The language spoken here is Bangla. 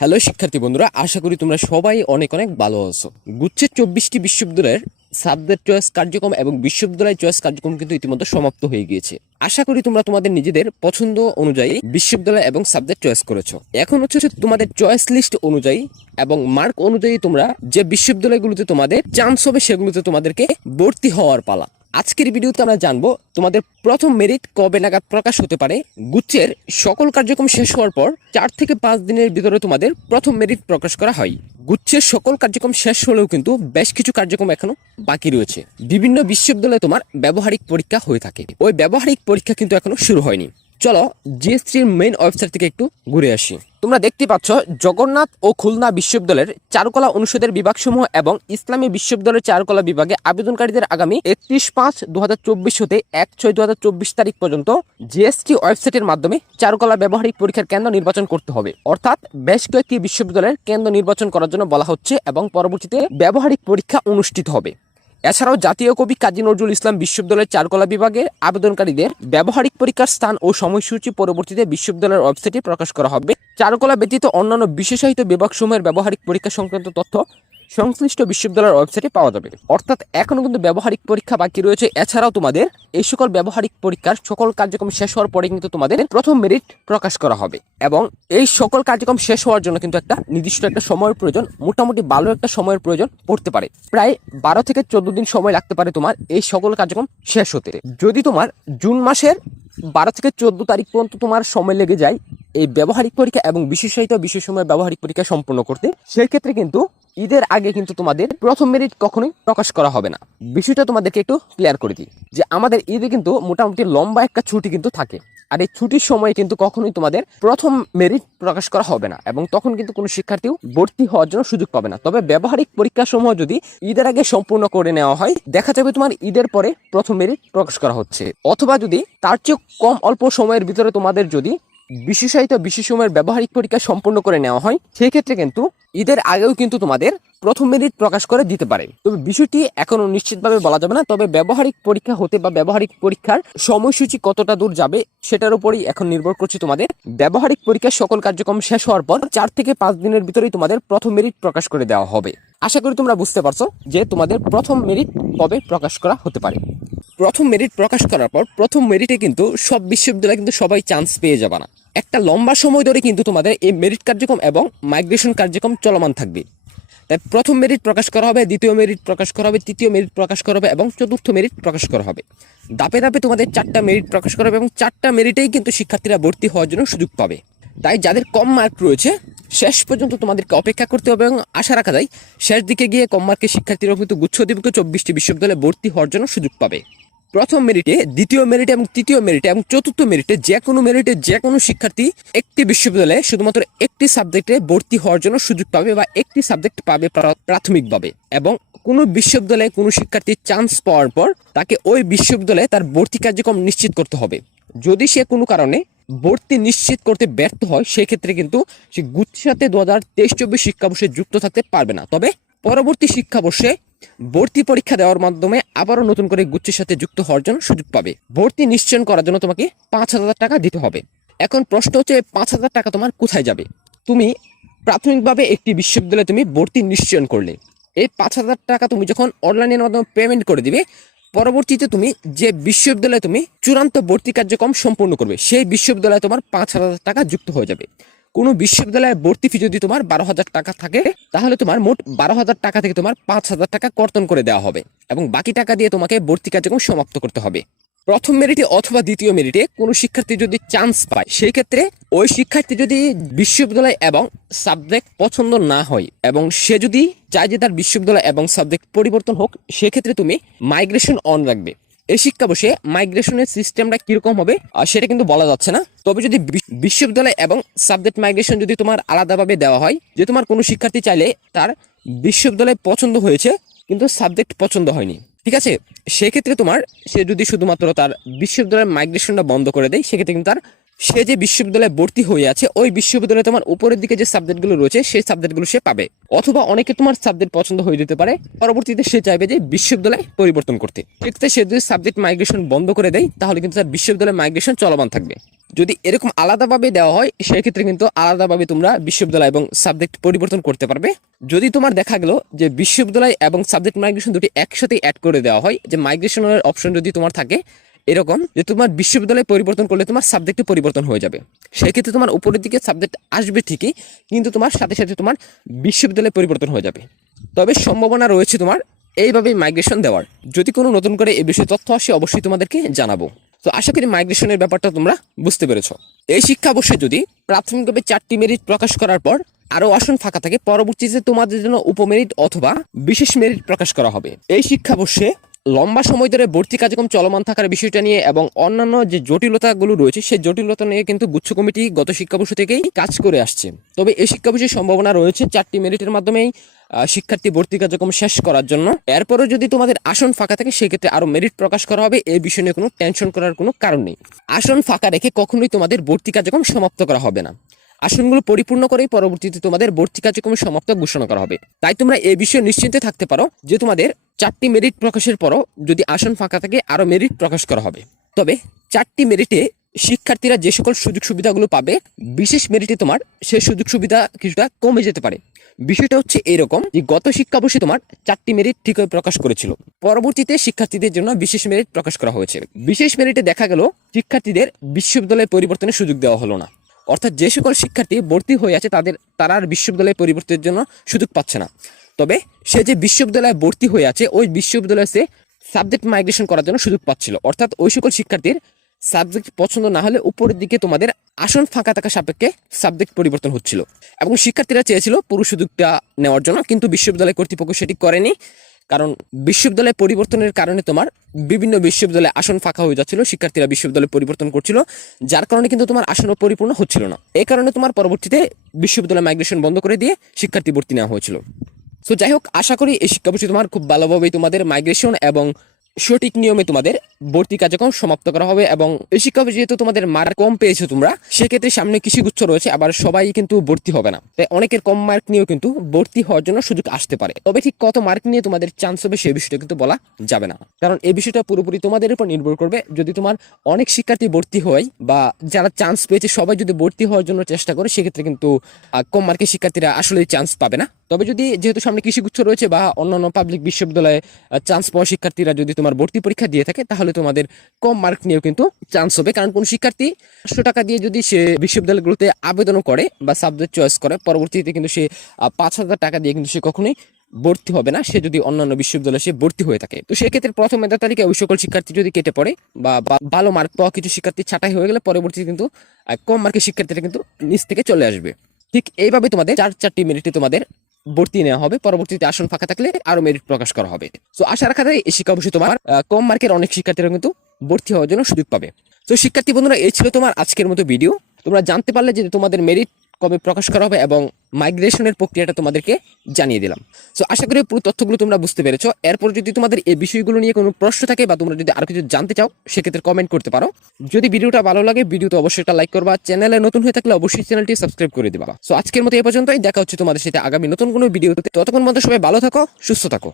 হ্যালো শিক্ষার্থী বন্ধুরা, আশা করি তোমরা সবাই অনেক অনেক ভালো আছো। গুচ্ছের 24টি বিশ্ববিদ্যালয়ের সাবজেক্ট চয়েস কার্যক্রম এবং বিশ্ববিদ্যালয় চয়েস কার্যক্রম কিন্তু ইতিমধ্যে সমাপ্ত হয়ে গিয়েছে। আশা করি তোমরা তোমাদের নিজেদের পছন্দ অনুযায়ী বিশ্ববিদ্যালয় এবং সাবজেক্ট চয়েস করেছো। এখন হচ্ছে তোমাদের চয়েস লিস্ট অনুযায়ী এবং মার্ক অনুযায়ী তোমরা যে বিশ্ববিদ্যালয়গুলোতে তোমাদের চান্স হবে সেগুলোতে তোমাদেরকে ভর্তি হওয়ার পালা। আজকের ভিডিওতে আমরা জানবো তোমাদের প্রথম মেরিট কবে নাগাদ প্রকাশ হতে পারে। গুচ্ছের সকল কার্যক্রম শেষ হওয়ার পর 4 থেকে 5 দিনের ভিতরে তোমাদের প্রথম মেরিট প্রকাশ করা হয়। গুচ্ছের সকল কার্যক্রম শেষ হলেও কিন্তু বেশ কিছু কার্যক্রম এখনো বাকি রয়েছে। বিভিন্ন বিশ্ববিদ্যালয়ে তোমার ব্যবহারিক পরীক্ষা হয়ে থাকে, ওই ব্যবহারিক পরীক্ষা কিন্তু এখনো শুরু হয়নি। চলো জিএসটির মেইন ওয়েবসাইট থেকে একটু ঘুরে আসি। তোমরা দেখতে পাচ্ছ জগন্নাথ ও খুলনা বিশ্ববিদ্যালয়ের চারুকলা অনুষদের বিভাগসমূহ এবং ইসলামী বিশ্ববিদ্যালয়ের চারুকলা বিভাগে আবেদনকারীদের আগামী 31/5/2024 হতে 1/6/2024 তারিখ পর্যন্ত জিএসটি ওয়েবসাইটের মাধ্যমে চারুকলা ব্যবহারিক পরীক্ষার কেন্দ্র নির্বাচন করতে হবে। অর্থাৎ বেশ কয়েকটি বিশ্ববিদ্যালয়ের কেন্দ্র নির্বাচন করার জন্য বলা হচ্ছে এবং পরবর্তীতে ব্যবহারিক পরীক্ষা অনুষ্ঠিত হবে। এছাড়াও জাতীয় কবি কাজী নজরুল ইসলাম বিশ্ববিদ্যালয়ের চারুকলা বিভাগের আবেদনকারীদের ব্যবহারিক পরীক্ষার স্থান ও সময়সূচি পরবর্তীতে বিশ্ববিদ্যালয়ের ওয়েবসাইটে প্রকাশ করা হবে। চারুকলা ব্যতীত অন্যান্য বিশেষায়িত বিভাগসমূহের ব্যবহারিক পরীক্ষা সংক্রান্ত তথ্য সংশ্লিষ্ট বিশ্ববিদ্যালয়ের ওয়েবসাইটে পাওয়া যাবে। অর্থাৎ এখনো কিন্তু ব্যবহারিক পরীক্ষা বাকি রয়েছে। এছাড়াও তোমাদের এই সকল ব্যবহারিক পরীক্ষার সকল কার্যক্রম শেষ হওয়ার পরে কিন্তু তোমাদের প্রথম মেরিট প্রকাশ করা হবে এবং এই সকল কার্যক্রম শেষ হওয়ার জন্য কিন্তু একটা নির্দিষ্ট একটা সময়ের প্রয়োজন, মোটামুটি ভালো একটা সময়ের প্রয়োজন পড়তে পারে। প্রায় 12 থেকে 14 দিন সময় লাগতে পারে তোমার এই সকল কার্যক্রম শেষ হতে। যদি তোমার জুন মাসের 12 থেকে 14 তারিখ পর্যন্ত তোমার সময় লেগে যায় এই ব্যবহারিক পরীক্ষা এবং বিশেষায়িত বিশেষ সময় ব্যবহারিক পরীক্ষা সম্পন্ন করতে, সেই ক্ষেত্রে কিন্তু ঈদের আগে কিন্তু তোমাদের প্রথম মেরিট কখনোই প্রকাশ করা হবে না। বিষয়টা তোমাদেরকে একটু ক্লিয়ার করে দিই যে আমাদের ঈদে কিন্তু মোটামুটি লম্বা একটা ছুটি কিন্তু থাকে, আর এই ছুটির সময় কিন্তু কখনোই তোমাদের প্রথম মেরিট প্রকাশ করা হবে না এবং তখন কিন্তু কোনো শিক্ষার্থীও ভর্তি হওয়ার জন্য সুযোগ পাবে না। তবে ব্যবহারিক পরীক্ষা সমূহ যদি ঈদের আগে সম্পূর্ণ করে নেওয়া হয়, দেখা যাবে তোমার ঈদের পরে প্রথম মেরিট প্রকাশ করা হচ্ছে। অথবা যদি তার চেয়ে কম অল্প সময়ের ভিতরে তোমাদের যদি বিশেষায়িত বিশেষ সময়ের ব্যবহারিক পরীক্ষা সম্পূর্ণ করে নেওয়া হয়, সেই ক্ষেত্রে কিন্তু ঈদের আগেও কিন্তু তোমাদের প্রথম মেরিট প্রকাশ করে দিতে পারে। তবে বিষয়টি এখনো নিশ্চিতভাবে বলা যাবে না। তবে ব্যবহারিক পরীক্ষা হতে বা ব্যবহারিক পরীক্ষার সময়সূচি কতটা দূর যাবে সেটার উপরই এখন নির্ভর করছে তোমাদের ব্যবহারিক পরীক্ষার সকল কার্যক্রম শেষ হওয়ার পর 4 থেকে 5 দিনের ভিতরেই তোমাদের প্রথম মেরিট প্রকাশ করে দেওয়া হবে। আশা করি তোমরা বুঝতে পারছো যে তোমাদের প্রথম মেরিট কবে প্রকাশ করা হতে পারে। প্রথম মেরিট প্রকাশ করার পর প্রথম মেরিটে কিন্তু সব বিশ্ববিদ্যালয়ে কিন্তু সবাই চান্স পেয়ে যাবে না। একটা লম্বা সময় ধরে কিন্তু তোমাদের এই মেরিট কার্যক্রম এবং মাইগ্রেশন কার্যক্রম চলমান থাকবে। তাই প্রথম মেরিট প্রকাশ করা হবে, দ্বিতীয় মেরিট প্রকাশ করা হবে, তৃতীয় মেরিট প্রকাশ করা হবে এবং চতুর্থ মেরিট প্রকাশ করা হবে। ধাপে ধাপে তোমাদের 4টা মেরিট প্রকাশ করা হবে এবং 4টা মেরিটেই কিন্তু শিক্ষার্থীরা ভর্তি হওয়ার জন্য সুযোগ পাবে। তাই যাদের কম মার্ক রয়েছে শেষ পর্যন্ত তোমাদেরকে অপেক্ষা করতে হবে এবং আশা রাখা যায় শেষ দিকে গিয়ে কম মার্কের শিক্ষার্থীরাও কিন্তু গুচ্ছ অধিভুক্ত 24টি বিশ্ববিদ্যালয়ে ভর্তি হওয়ার জন্য সুযোগ পাবে। প্রথম মেরিটে, দ্বিতীয় মেরিটে এবং তৃতীয় মেরিটে এবং চতুর্থ মেরিটে যে কোনো শিক্ষার্থী একটি বিশ্ববিদ্যালয়ে শুধুমাত্র একটি সাবজেক্টে ভর্তি হওয়ার জন্য সুযোগ পাবে বা একটি সাবজেক্ট পাবে প্রাথমিকভাবে। এবং কোনো বিশ্ববিদ্যালয়ে কোনো শিক্ষার্থী চান্স পাওয়ার পর তাকে ওই বিশ্ববিদ্যালয়ে তার ভর্তি কার্যক্রম নিশ্চিত করতে হবে। যদি সে কোনো কারণে ভর্তি নিশ্চিত করতে ব্যর্থ হয়, সেক্ষেত্রে কিন্তু সে গুচ্ছের সাথে 2023-24 শিক্ষাবর্ষে যুক্ত থাকতে পারবে না। তবে পরবর্তী শিক্ষাবর্ষে ভর্তি পরীক্ষা দেওয়ার মাধ্যমে আবারও নতুন করে গুচ্ছের সাথে যুক্ত হওয়ার জন্য সুযোগ পাবে। ভর্তি নিশ্চয়ন করার জন্য তোমাকে 5,000 টাকা দিতে হবে। এখন প্রশ্ন হচ্ছে 5,000 টাকা তোমার কোথায় যাবে? তুমি প্রাথমিকভাবে একটি বিশ্ববিদ্যালয়ে তুমি ভর্তি নিশ্চয়ন করলে, এই 5,000 টাকা তুমি যখন অনলাইনের মাধ্যমে পেমেন্ট করে দিবে, পরবর্তীতে তুমি যে বিশ্ববিদ্যালয়ে তুমি চূড়ান্ত ভর্তি কার্যক্রম সম্পূর্ণ করবে সেই বিশ্ববিদ্যালয়ে তোমার 5,000 টাকা যুক্ত হয়ে যাবে। কোনো বিশ্ববিদ্যালয়ে ভর্তি ফি যদি তোমার 12,000 টাকা থাকে, তাহলে তোমার মোট 12,000 টাকা থেকে তোমার 5,000 টাকা কর্তন করে দেওয়া হবে এবং বাকি টাকা দিয়ে তোমাকে ভর্তি কার্যক্রম সমাপ্ত করতে হবে। প্রথম মেরিটে অথবা দ্বিতীয় মেরিটে কোনো শিক্ষার্থী যদি চান্স পায়, সেই ক্ষেত্রে ওই শিক্ষার্থী যদি বিশ্ববিদ্যালয় এবং সাবজেক্ট পছন্দ না হয় এবং সে যদি চায় যে তার বিশ্ববিদ্যালয় এবং সাবজেক্ট পরিবর্তন হোক, সেক্ষেত্রে তুমি মাইগ্রেশন অন রাখবে। এই শিক্ষাবর্ষে মাইগ্রেশনের সিস্টেমটা কিরকম হবে সেটা কিন্তু বলা যাচ্ছে না। তবে যদি বিশ্ববিদ্যালয় এবং সাবজেক্ট মাইগ্রেশন যদি তোমার আলাদাভাবে দেওয়া হয়, যে তোমার কোনো শিক্ষার্থী চাইলে তার বিশ্ববিদ্যালয় পছন্দ হয়েছে কিন্তু সাবজেক্ট পছন্দ হয়নি, ঠিক আছে, সেক্ষেত্রে তোমার সে যদি শুধুমাত্র তার বিশ্ববিদ্যালয়ের মাইগ্রেশনটা বন্ধ করে দেয়, সেক্ষেত্রে কিন্তু তার সে যে বিশ্ববিদ্যালয়ে ভর্তি হয়ে আছে ওই বিশ্ববিদ্যালয়ে তোমার উপরের দিকে যে সাবজেক্টগুলো রয়েছে সেই সাবজেক্টগুলো সে পাবে। অথবা অনেকে তোমার সাবজেক্ট পছন্দ হয়ে যেতে পারে, পরবর্তীতে সে চাইবে যে বিশ্ববিদ্যালয় পরিবর্তন করতে। সেক্ষেত্রে সে যদি সাবজেক্ট মাইগ্রেশন বন্ধ করে দেয়, তাহলে কিন্তু তার বিশ্ববিদ্যালয় মাইগ্রেশন চলমান থাকবে। যদি এরকম আলাদাভাবে দেওয়া হয় সেক্ষেত্রে কিন্তু আলাদাভাবে তোমরা বিশ্ববিদ্যালয় এবং সাবজেক্ট পরিবর্তন করতে পারবে। যদি তোমার দেখা গেল যে বিশ্ববিদ্যালয় এবং সাবজেক্ট মাইগ্রেশন দুটি একসাথে অ্যাড করে দেওয়া হয়, যে মাইগ্রেশনের অপশন যদি তোমার থাকে এরকম যে তোমার বিশ্ববিদ্যালয় পরিবর্তন করলে তোমার সাবজেক্টে পরিবর্তন হয়ে যাবে, সেক্ষেত্রে তোমার উপরের দিকে সাবজেক্ট আসবে ঠিকই, কিন্তু তোমার সাথে সাথে তোমার বিশ্ববিদ্যালয় পরিবর্তন হয়ে যাবে। তবে সম্ভাবনা রয়েছে তোমার এইভাবে মাইগ্রেশন দেওয়ার। যদি কোনো নতুন করে এই বিষয়ে তথ্য আসে অবশ্যই তোমাদেরকে জানাবো। তো আশা করি মাইগ্রেশনের ব্যাপারটা তোমরা বুঝতে পেরেছো। এই শিক্ষাবর্ষে যদি প্রাথমিকভাবে 4টি মেরিট প্রকাশ করার পর আরও আসন ফাঁকা থাকে, পরবর্তীতে তোমাদের জন্য উপমেরিট অথবা বিশেষ মেরিট প্রকাশ করা হবে। এই শিক্ষাবর্ষে লম্বা সময় ধরে ভর্তি কার্যক্রম চলমান থাকার বিষয়টা নিয়ে এবং অন্যান্য যে জটিলতাগুলো রয়েছে সেই জটিলতা নিয়ে কিন্তু গুচ্ছ কমিটি গত শিক্ষাবর্ষ থেকেই কাজ করে আসছে। তবে এই শিক্ষাবর্ষের সম্ভাবনা রয়েছে 4টি মেরিটের মাধ্যমেই শিক্ষার্থী ভর্তি কার্যক্রম শেষ করার জন্য। এরপরে যদি তোমাদের আসন ফাঁকা থাকে সেক্ষেত্রে আরো মেরিট প্রকাশ করা হবে। এই বিষয় নিয়ে কোনো টেনশন করার কোনো কারণ নেই। আসন ফাঁকা রেখে কখনোই তোমাদের ভর্তি কার্যক্রম সমাপ্ত করা হবে না। আসনগুলো পরিপূর্ণ করেই পরবর্তীতে তোমাদের ভর্তি কার্যক্রম সমাপ্ত ঘোষণা করা হবে। তাই তোমরা এই বিষয়ে নিশ্চিন্তে থাকতে পারো যে তোমাদের 4টি মেরিট প্রকাশের পরও যদি আসন ফাঁকা থাকে আরো মেরিট প্রকাশ করা হবে। তবে 4টি মেরিটে শিক্ষার্থীরা যে সকল সুযোগ সুবিধাগুলো পাবে, বিশেষ মেরিটে তোমার সেই সুযোগ সুবিধা কিছুটা কমে যেতে পারে। বিষয়টা হচ্ছে এরকম যে গত শিক্ষাবর্ষে তোমার 4টি মেরিট ঠিকই প্রকাশ করেছিল, পরবর্তীতে শিক্ষার্থীদের জন্য বিশেষ মেরিট প্রকাশ করা হয়েছে। বিশেষ মেরিটে দেখা গেল শিক্ষার্থীদের বিশ্ববিদ্যালয় পরিবর্তনের সুযোগ দেওয়া হলো না। অর্থাৎ যে সকল শিক্ষার্থী ভর্তি হয়ে আছে তারা আর বিশ্ববিদ্যালয় পরিবর্তনের জন্য সুযোগ পাচ্ছে না। তবে সে যে বিশ্ববিদ্যালয়ে ভর্তি হয়ে আছে ওই বিশ্ববিদ্যালয়ে সে সাবজেক্ট মাইগ্রেশন করার জন্য সুযোগ পাচ্ছিল। অর্থাৎ ওই সকল শিক্ষার্থীর সাবজেক্ট পছন্দ না হলে উপরের দিকে তোমাদের আসন ফাঁকা থাকা সাপেক্ষে সাবজেক্ট পরিবর্তন হচ্ছিল এবং শিক্ষার্থীরা চেয়েছিল পুরো সুযোগটা নেওয়ার জন্য, কিন্তু বিশ্ববিদ্যালয় কর্তৃপক্ষ সেটি করেনি। কারণ বিশ্ববিদ্যালয় পরিবর্তনের কারণে তোমার বিভিন্ন বিশ্ববিদ্যালয়ে আসন ফাঁকা হয়ে যাচ্ছিল, শিক্ষার্থীরা বিশ্ববিদ্যালয় পরিবর্তন করছিল, যার কারণে কিন্তু তোমার আসনও পরিপূর্ণ হচ্ছিল না। এই কারণে তোমার পরবর্তীতে বিশ্ববিদ্যালয় মাইগ্রেশন বন্ধ করে দিয়ে শিক্ষার্থী ভর্তি নেওয়া হয়েছিল। সো যাই হোক, আশা করি এই শিক্ষাবর্ষে তোমার খুব ভালোভাবেই তোমাদের মাইগ্রেশন এবং সঠিক নিয়মে তোমাদের ভর্তি কার্যক্রম সমাপ্ত করা হবে। এবং এই শিক্ষাবর্ষে যেহেতু তোমাদের মার্ক কম পেয়েছো তোমরা, সেক্ষেত্রে সামনে কৃষিগুচ্ছ রয়েছে, আবার সবাই কিন্তু ভর্তি হবে না, তাই অনেকের কম মার্ক নিয়েও কিন্তু ভর্তি হওয়ার জন্য সুযোগ আসতে পারে। তবে ঠিক কত মার্ক নিয়ে তোমাদের চান্স হবে সেই বিষয়টা কিন্তু বলা যাবে না, কারণ এই বিষয়টা পুরোপুরি তোমাদের উপর নির্ভর করবে। যদি তোমার অনেক শিক্ষার্থী ভর্তি হয় বা যারা চান্স পেয়েছে সবাই যদি ভর্তি হওয়ার জন্য চেষ্টা করে, সেক্ষেত্রে কিন্তু কম মার্কের শিক্ষার্থীরা আসলে চান্স পাবে না। তবে যদি যেহেতু সামনে কৃষিগুচ্ছ রয়েছে বা অন্যান্য পাবলিক বিশ্ববিদ্যালয়ে চান্স পাওয়া শিক্ষার্থীরা যদি তোমার ভর্তি পরীক্ষা দিয়ে থাকে, তাহলে তোমাদের কম মার্ক নিয়েও কিন্তু চান্স হবে। কারণ কোন শিক্ষার্থী 500 টাকা দিয়ে যদি সে বিশ্ববিদ্যালয়গুলোতে আবেদন করে বা সাবজেক্ট চয়েস করে, পরবর্তীতে কিন্তু সে 5,000 টাকা দিয়ে কিন্তু সে কখনোই ভর্তি হবে না, সে যদি অন্যান্য বিশ্ববিদ্যালয়ে সে ভর্তি হয়ে থাকে। তো সেক্ষেত্রে প্রথম মেধা তালিকায় ওই সকল শিক্ষার্থী যদি কেটে পড়ে বা ভালো মার্ক পাওয়া কিছু শিক্ষার্থী ছাঁটাই হয়ে গেলে, পরবর্তীতে কিন্তু কম মার্কের শিক্ষার্থীরা কিন্তু নিচ থেকে চলে আসবে। ঠিক এইভাবে তোমাদের 4টি মেরিটে তোমাদের ভর্তি নেওয়া হবে, পরবর্তীতে আসন ফাঁকা থাকলে আরো মেরিট প্রকাশ করা হবে। তো আশা রাখা যায় এই শিক্ষা অবশ্যই তোমার কম মার্কের অনেক শিক্ষার্থীরা কিন্তু ভর্তি হওয়ার জন্য সুযোগ পাবে। তো শিক্ষার্থী বন্ধুরা, এই ছিল তোমার আজকের মতো ভিডিও। তোমরা জানতে পারলে যে তোমাদের মেরিট কবে প্রকাশ করা হবে এবং মাইগ্রেশনের প্রক্রিয়াটা তোমাদেরকে জানিয়ে দিলাম। সো আশা করি পুরো তথ্যগুলো তোমরা বুঝতে পেরেছো। এরপর যদি তোমাদের এই বিষয়গুলো নিয়ে কোনো প্রশ্ন থাকে বা তোমরা যদি আরো কিছু জানতে চাও, সেক্ষেত্রে কমেন্ট করতে পারো। যদি ভিডিওটা ভালো লাগে ভিডিওতে অবশ্যই একটা লাইক করবা, চ্যানেলে নতুন হয়ে থাকলে অবশ্যই চ্যানেলটি সাবস্ক্রাইব করে দিবা। সো আজকের মতো এই পর্যন্তই, দেখা হচ্ছে তোমাদের সাথে আগামী নতুন কোনো ভিডিওতে। ততক্ষণ মধ্যে সবাই ভালো থাকো, সুস্থ থাকো।